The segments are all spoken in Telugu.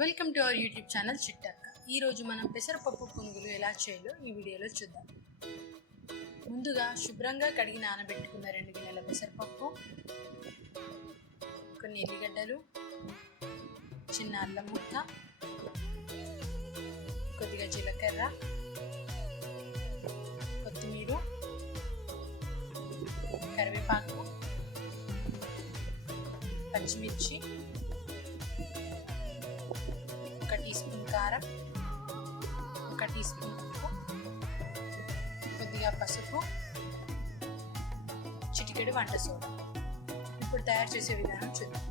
Welcome to our YouTube channel Chittakka. ఈరోజు మనం పెసరపప్పు పునుగులు ఎలా చేయాలో ఈ వీడియోలో చూద్దాం. ముందుగా శుభ్రంగా కడిగి నానబెట్టుకున్న 2 గిన్నెల పెసరపప్పు, కొన్ని ఎల్లిగడ్డలు, చిన్న అల్లం ముక్క, కొద్దిగా జీలకర్ర, కొత్తిమీర, కరివేపాకు, పచ్చిమిర్చి, 1 టీ స్పూన్ కారం, 1 టీ స్పూన్ ఉప్పు, కొద్దిగా పసుపు, చిటికెడు వంట సోడా. ఇప్పుడు తయారు చేసే విధానం చూద్దాం.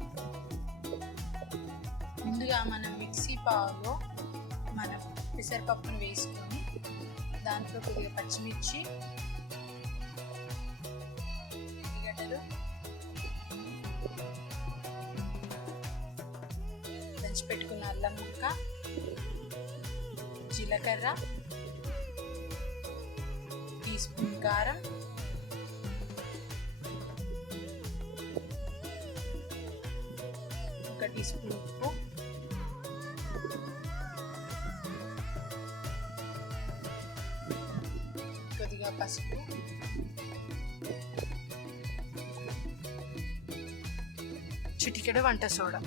ముందుగా మనం మిక్సీ పావులో మనం పెసరపప్పును వేసుకొని దాంట్లో కొద్దిగా పచ్చిమిర్చి, ఉల్లిగడ్డలు, పెట్టుకున్న అల్లం ముక్క, జీలకర్ర, టీ స్పూన్ కారం, ఒక టీ స్పూన్ ఉప్పు, కొద్దిగా పసుపు, చిటికెడు వంట సోడా.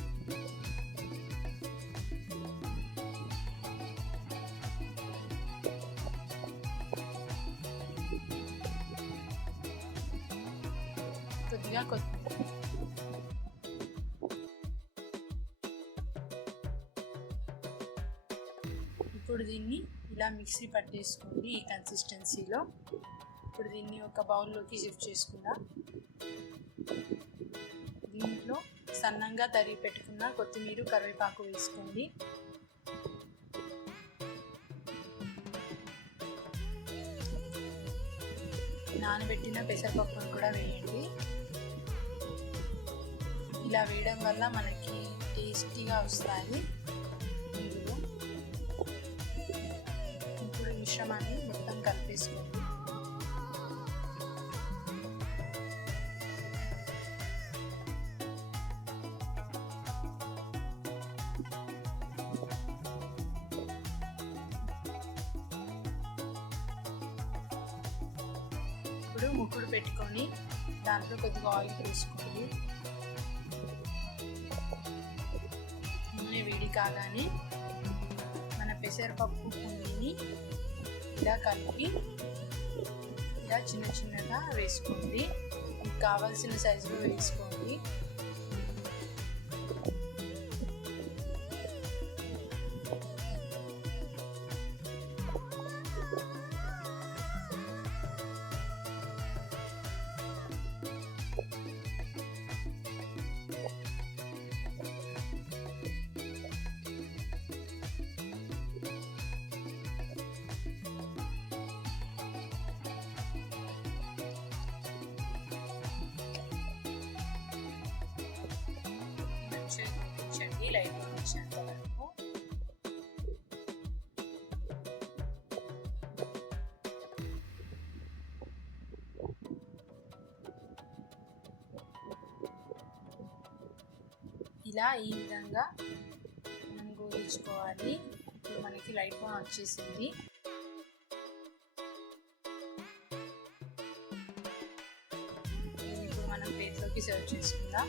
కొద్దిగా ఇప్పుడు దీన్ని ఇలా మిక్సీ పట్టేసుకోండి ఈ కన్సిస్టెన్సీలో. ఇప్పుడు దీన్ని ఒక బౌల్లోకి షిఫ్ట్ చేసుకుందాం. దీంట్లో సన్నంగా తరిగి పెట్టుకున్న కొత్తిమీర, కరివేపాకు వేసుకోండి. నానబెట్టిన పెసరపప్పును కూడా వేయండి. ఇలా వేయడం వల్ల మనకి టేస్టీగా వస్తాయి. ఇప్పుడు మిశ్రమాన్ని మొత్తం కలిపేసుకోండి. ఇప్పుడు ముక్కుడు పెట్టుకొని దాంట్లో కొద్దిగా ఆయిల్ పోసుకోండి. నూనె వేడి కాగానే మన పెసరపప్పు పుండిని ఇలా కలిపి ఇలా చిన్న చిన్నగా వేసుకోండి. మీకు కావాల్సిన సైజులో వేసుకోండి. లైట్గా వచ్చేంత వరకు ఇలా ఈ విధంగా మనం గోలించుకోవాలి. ఇప్పుడు మనకి లైట్గా వచ్చేసింది. ఇప్పుడు మనం ప్లేట్లోకి సర్వ్ చేసుకుందాం.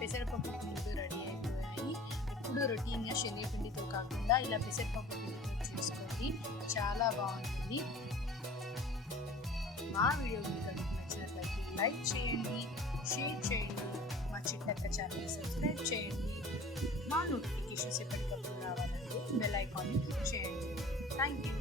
పెసరపప్పు పునుగులు రెడీ అయిపోయాయి. ఎప్పుడు రొటీన్గా శనగపిండితో కాకుండా ఇలా పెసరపప్పు పునుగులు చేసుకోండి, చాలా బాగుంటుంది. మా వీడియో మీకు నచ్చినట్లయితే లైక్ చేయండి, షేర్ చేయండి, మా చిట్టక్క ఛానల్ సబ్స్క్రైబ్ చేయండి. మా నోటిఫికేషన్స్ ఎప్పటికప్పుడు రావాలంటే బెల్ ఐకాన్ని క్లిక్ చేయండి. Thank you.